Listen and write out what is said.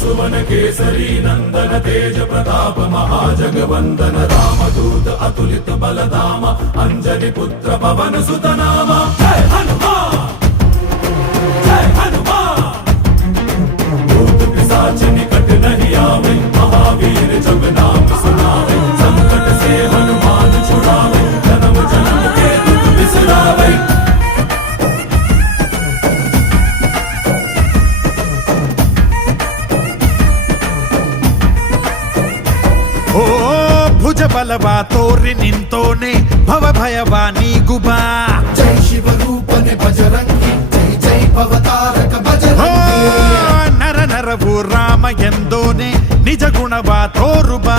सुवन केसरी नंदन तेज प्रताप महाजगवंदन रामदूत अतुलित बलधाम अंजनी पुत्र पवन सुत नाम जय हनुमान जय हनुमान। भूत पिशाच निकट नहीं आवे महावीर जब नाम सुनावे संकट से हनुमान छुड़ावे जन्म जन्म के दुख बिसरावे। ಓ ಭುಜ ಬಲವಾ ತೋರಿ ನಿಂತೋನೆ ಭವ ಭಯವಾ ನೀಗುಬಾ ಜೈ ಶಿವ ರೂಪನೆ ಬಜರಂಗಿ ಜೈ ಜೈ ಭವತಾರಕ ಬಜರಂಗಿ ನರ ನರವು ರಾಮ ಎಂದೋನೆ ನಿಜ ಗುಣವಾ ತೋರುಬಾ